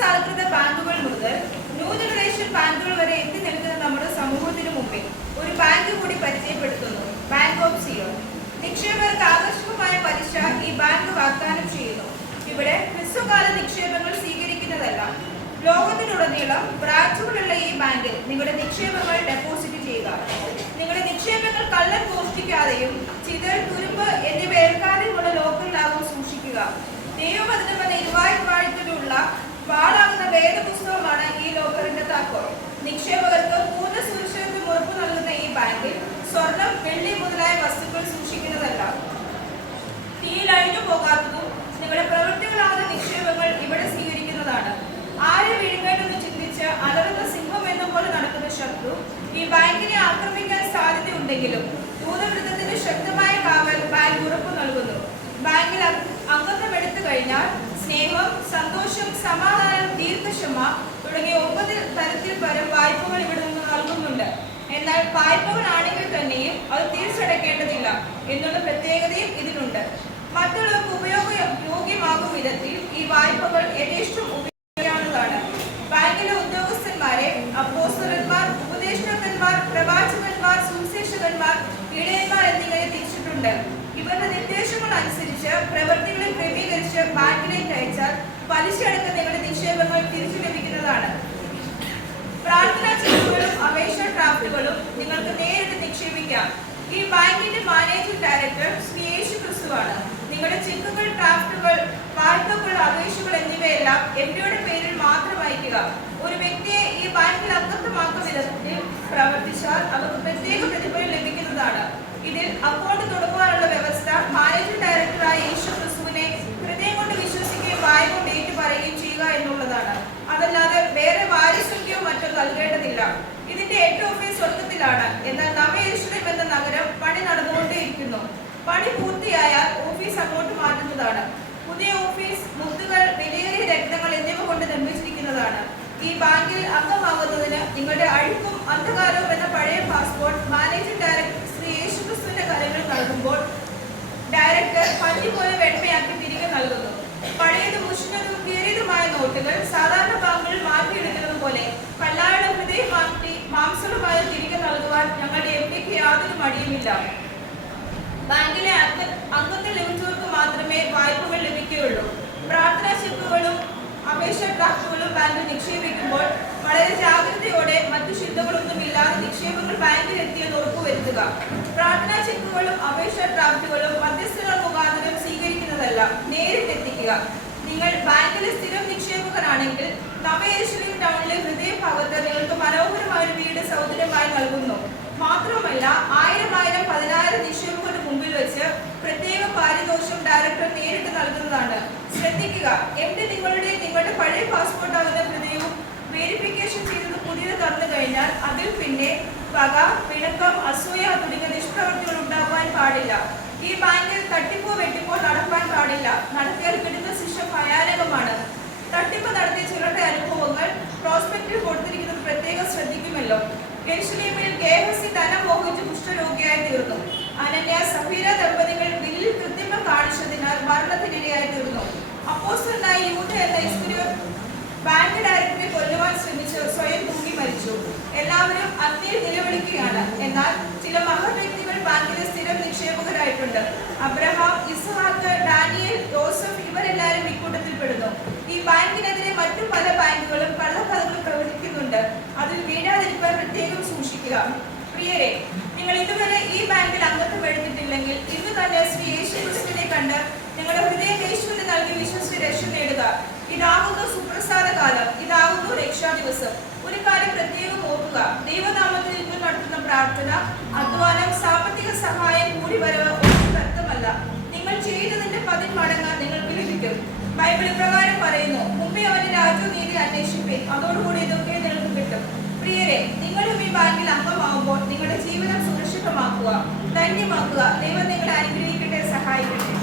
സാൽകൃത ബാങ്കുകൾ മുതൽ new generation ബാങ്കുകൾ വരെ എത്തി നിൽക്കുന്ന നമ്മുടെ സമൂഹത്തിനു മുമ്പിൽ ഒരു ബാങ്ക് കൂടി പരിചയപ്പെടുത്തുന്നു, ബാങ്ക് ഓഫ് സിയോൺ. നിക്ഷേപകർക്ക് ആകർഷകമായ പലിശ ഈ ബാങ്ക് വാഗ്ദാനം ചെയ്യുന്നു. ഇവിടെ ഹ്രസ്വകാല നിക്ഷേപങ്ങൾ സ്വീകരിക്കുന്നതല്ല. ലോകത്തിലുടനീളം ബ്രാഞ്ചുകളുള്ള ഈ ബാങ്കിൽ നിങ്ങളുടെ നിക്ഷേപങ്ങൾ ഡെപ്പോസിറ്റ് ചെയ്യുക. നിങ്ങളുടെ നിക്ഷേപങ്ങൾ കള്ളൻ മോഷ്ടിക്കാതെയും ചിതൽ, തുരുമ്പ് എന്നിവ ഏൽക്കാതെയുമുള്ള ലോക്കറിലാകും സൂക്ഷിക്കുക. ദൈവവചനമെന്ന ഇരുവായ്പാഴത്തിലുള്ള പാടാകുന്ന വേദപുസ്തകമാണ് ഈ ലോക്കറിന്റെ താക്കോൽ. നിക്ഷേപകർക്ക് പൂർണ്ണ സുരക്ഷിതത്വം ഉറപ്പു നൽകുന്ന ഈ ബാങ്കിൽ സ്വർണം, വെള്ളി മുതലായ വസ്തുക്കൾ സൂക്ഷിക്കുന്നതല്ല. തീയിൽ അഴിഞ്ഞു പോകാത്തതും നിങ്ങളുടെ പ്രവൃത്തികളാകുന്ന നിക്ഷേപങ്ങൾ ഇവിടെ സ്വീകരിക്കുന്നതാണ്. ആരെ വിഴുങ്ങേണ്ടെന്ന് ചിന്തിച്ച് അലറുന്ന സിംഹം എന്ന പോലെ നടക്കുന്ന ശത്രു ഈ ബാങ്കിനെ ആക്രമിക്കാൻ സാധ്യതയുണ്ടെങ്കിലും ദൂതവൃത്തത്തിന്റെ ശക്തമായ കാവൽ ബാങ്ക് ഉറപ്പു നൽകുന്നു. ബാങ്കിൽ അംഗത്വം എടുത്തു കഴിഞ്ഞാൽ സ്നേഹം, സന്തോഷം, സമാധാനം, ദീർഘക്ഷമ തുടങ്ങിയ 9 തരത്തിൽ പരം വായ്പകൾ ഇവിടെ നിന്ന് നൽകുന്നുണ്ട്. എന്നാൽ വായ്പകളാണെങ്കിൽ തന്നെയും അത് തിരിച്ചടയ്ക്കേണ്ടതില്ല എന്നുള്ള പ്രത്യേകതയും ഇതിനുണ്ട്. മറ്റുള്ളവർക്ക് ഉപയോഗയോഗ്യമാകും വിധത്തിൽ ഈ വായ്പകൾ യഥേഷ്ടം ഉപയോഗിക്കാവുന്നതാണ്. ബാങ്കിലെ ഉദ്യോഗസ്ഥന്മാരെ അപ്പോസ്തലന്മാർ, ഉപദേഷ്ടാക്കന്മാർ, പ്രവാചകന്മാർ, സുവിശേഷകന്മാർ, ഇടയന്മാർ എന്നിങ്ങനെ തിരിച്ചിട്ടുണ്ട്. ഇവരുടെ നിർദ്ദേശങ്ങൾ അനുസരിച്ച് പ്രവൃത്തികളെ ക്രമീകരിച്ച് ബാങ്കിലേക്ക് അയച്ചാൽ പലിശ അടക്കം നിങ്ങളുടെ നിക്ഷേപങ്ങൾ തിരിച്ചു ലഭിക്കുന്നതാണ്. പ്രാർത്ഥനാ ചെക്കുകളും അപേക്ഷാ ഡ്രാഫ്റ്റുകളും നിങ്ങൾക്ക് നേരിട്ട് നിക്ഷേപിക്കാം. ഈ ബാങ്കിന്റെ മാനേജിംഗ് ഡയറക്ടർ ശ്രീ യേശു ക്രിസ്തുവാണ്. നിങ്ങളുടെ ചെക്കുകൾ, ഡ്രാഫ്റ്റുകൾ, വായ്പകൾ, അപേക്ഷകൾ എന്നിവയെല്ലാം എംഡിയുടെ പേരിൽ മാത്രം അയക്കുക. ഒരു വ്യക്തിയെ ഈ ബാങ്കിൽ അംഗത്വമാക്കുന്ന വിധത്തിൽ പ്രവർത്തിച്ചാൽ അവർക്ക് പ്രത്യേക പ്രതിഫലം ലഭിക്കുന്നതാണ്. ഇതിൽ അക്കൗണ്ട് തുടങ്ങുവാനുള്ള വ്യവസ്ഥ മാനേജിംഗ് ഡയറക്ടറായ യേശു ക്രിസ്തുവിനെ ഹൃദയം കൊണ്ട് വിശ്വസിക്കുകയും വായ കൊണ്ട് ഏറ്റുപറയുകയും ചെയ്യുക എന്നുള്ളതാണ്. അതല്ലാതെ വേറെ വാരിസംഖ്യയോ മറ്റോ നൽകേണ്ടതില്ല. ഇതിന്റെ ഹെഡ് ഓഫീസ് സ്വർഗത്തിലാണ്. എന്നാൽ നവയെരുശലേം എന്ന നഗരം പണി നടന്നുകൊണ്ടേയിരിക്കുന്നു. പണി പൂർത്തിയായാൽ ഓഫീസ് അങ്ങോട്ട് മാറ്റുന്നതാണ്. പുതിയ ഓഫീസ് മുത്തുകൾ, വിലയേറിയ രത്നങ്ങൾ എന്നിവ കൊണ്ട് നിർമ്മിച്ചിരിക്കുന്നതാണ്. ഈ ബാങ്കിൽ അംഗമാകുന്നതിന് നിങ്ങളുടെ അഴുക്കും അന്ധകാരവും എന്ന പഴയ പാസ്പോർട്ട് മാനേജിംഗ് ഡയറക്ടർ ശ്രീ യേശു ക്രിസ്തുവിന്റെ കരങ്ങളിൽ നൽകുമ്പോൾ ഡയറക്ടർ പഞ്ഞി പോലെ വെണ്മയാക്കി തിരികെ നൽകുന്നു. പഴയതും മുഷിഞ്ഞതും കീറിയതുമായ നോട്ടുകൾ സാധാരണ ബാങ്കുകളിൽ മാറ്റിയെടുക്കുന്നത് പോലെ കല്ലായുടെ ഹൃദയം മാറ്റി മാംസളുമായി തിരികെ നൽകുവാൻ ഞങ്ങളുടെ എംഡിക്ക് യാതൊരു മടിയുമില്ല. ബാങ്കിലെ അംഗത്വം ലഭിച്ചവർക്ക് മാത്രമേ വായ്പകൾ ലഭിക്കുകയുള്ളൂ. പ്രാർത്ഥനാ ചെക്കുകളും അപേക്ഷാ ഡ്രാഫ്റ്റുകളും ബാങ്കിൽ നിക്ഷേപിക്കുമ്പോൾ വളരെ ജാഗ്രതയോടെ മറ്റു ചിന്തകളൊന്നും ഇല്ലാതെ നിക്ഷേപങ്ങൾ ബാങ്കിൽ എത്തിയെന്ന് ഉറപ്പുവരുത്തുക. പ്രാർത്ഥനാ ചെക്കുകളും അപേക്ഷാ ഡ്രാഫ്റ്റുകളും മധ്യസ്ഥകൾ മുഖാന്തരം സ്വീകരിക്കുന്നതല്ല, നേരിട്ടെത്തിക്കുക. നിങ്ങൾ ബാങ്കിലെ സ്ഥിരം നിക്ഷേപകരാണെങ്കിൽ നവയെരുശലേം ടൗണിലെ ഹൃദയഭാഗത്ത് നിങ്ങൾക്ക് മനോഹരമായ ഒരു വീട് സൗജന്യമായി നൽകുന്നു. മാത്രമല്ല 1000 10,000 നിക്ഷേപകരുടെ മുമ്പിൽ വെച്ച് പ്രത്യേക പാരിതോഷം ഡയറക്ടർ നേരിട്ട് നൽകുന്നതാണ്. ശ്രദ്ധിക്കുക, എംഡി നിങ്ങളുടെ പഴയ പാസ്പോർട്ട് ആകുന്ന ഹൃദയവും വെരിഫിക്കേഷൻ ചെയ്തത് പുതിയത് തന്നു കഴിഞ്ഞാൽ അതിൽ പിന്നെ പക, പിണക്കം, അസൂയ തുടങ്ങിയ നിഷ്പ്രവൃത്തികൾ ഉണ്ടാകുവാൻ പാടില്ല. ഈ ബാങ്കിൽ തട്ടിപ്പോ വെട്ടിപ്പോ നടപ്പാൻ പാടില്ല. നടത്തിയാൽ കിട്ടുന്ന ശിക്ഷ ഭയാനകമാണ്. തട്ടിപ്പ് നടത്തിയ ചിലരുടെ അനുഭവങ്ങൾ പ്രോസ്പെക്റ്റിൽ കൊടുത്തിരിക്കുന്നത് പ്രത്യേകം ശ്രദ്ധിക്കുമല്ലോ. യെരുശലേമിൽ ഗേഹസി ധനം മോഹിച്ച് കുഷ്ഠരോഗിയായി തീർന്നു. അനന്യ, സഫീര ദമ്പതികൾ ബില്ലിൽ കൃത്രിമം കാണിച്ചതിനാൽ മരണത്തിനിരയായി തീർന്നു. അപ്പോസ്തലനായ യൂദ എന്ന ഇസ്കരിയോത്ത് ബാങ്ക് ഡയറക്ടറെ കൊല്ലുവാൻ ശ്രമിച്ച് സ്വയം തൂങ്ങി മരിച്ചു. എല്ലാവരും അഗ്നിയിൽ നിലവിളിക്കുകയാണ്. എന്നാൽ ചില മഹത് വ്യക്തികൾ ബാങ്കിലെ സ്ഥിരം നിക്ഷേപകരായിട്ടുണ്ട്. അബ്രഹാം, ഇസ്ഹാക്ക്, ഡാനിയേൽ, യോസഫ് ഇവരെല്ലാവരും ഇക്കൂട്ടത്തിൽ പെടുന്നു. ഈ ബാങ്കിനെതിരെ മറ്റു പല ബാങ്കുകളും കള്ളക്കഥകൾ പ്രവചിക്കുന്നുണ്ട്. അതിൽ വീഴാതിരിക്കാൻ പ്രത്യേകം സൂക്ഷിക്കുക. പ്രിയരെ, നിങ്ങൾ ഇതുവരെ ഈ ബാങ്കിൽ അംഗത്വം എടുത്തിട്ടില്ലെങ്കിൽ ഇന്ന് തന്നെ ശ്രീ യേശു ക്രിസ്തുവിനെ കണ്ട് നിങ്ങളുടെ ഹൃദയം യേശുവിന് നൽകി വിശ്വസിച്ച് രക്ഷ നേടുക. ഇതാകുന്നു സുപ്രസാദ കാലം, ഇതാകുന്നു രക്ഷാ ദിവസം. ഒരു കാര്യം പ്രത്യേകം ഓർക്കുക, ദൈവനാമത്തിൽ ഇപ്പോൾ നടത്തുന്ന പ്രാർത്ഥന, അധ്വാനം, സാമ്പത്തിക സഹായം, കൂടിവരവ് ഒന്നും വ്യക്തമല്ല. നിങ്ങൾ ചെയ്തതിന്റെ 10 മടങ്ങ് നിങ്ങൾക്ക് ലഭിക്കും. ബൈബിൾ ഇപ്രകാരം പറയുന്നു, മുമ്പേ അവന്റെ രാജ്യവും നീതി അന്വേഷിപ്പീൻ, അതോടുകൂടി ഇതൊക്കെ നിങ്ങൾക്ക് കിട്ടും. പ്രിയരെ, നിങ്ങളും ഈ ബാങ്കിൽ അംഗമാകുമ്പോൾ നിങ്ങളുടെ ജീവിതം സുരക്ഷിതമാക്കുക, ധന്യമാക്കുക. ദൈവം നിങ്ങളെ അനുഗ്രഹിക്കട്ടെ, സഹായിക്കട്ടെ.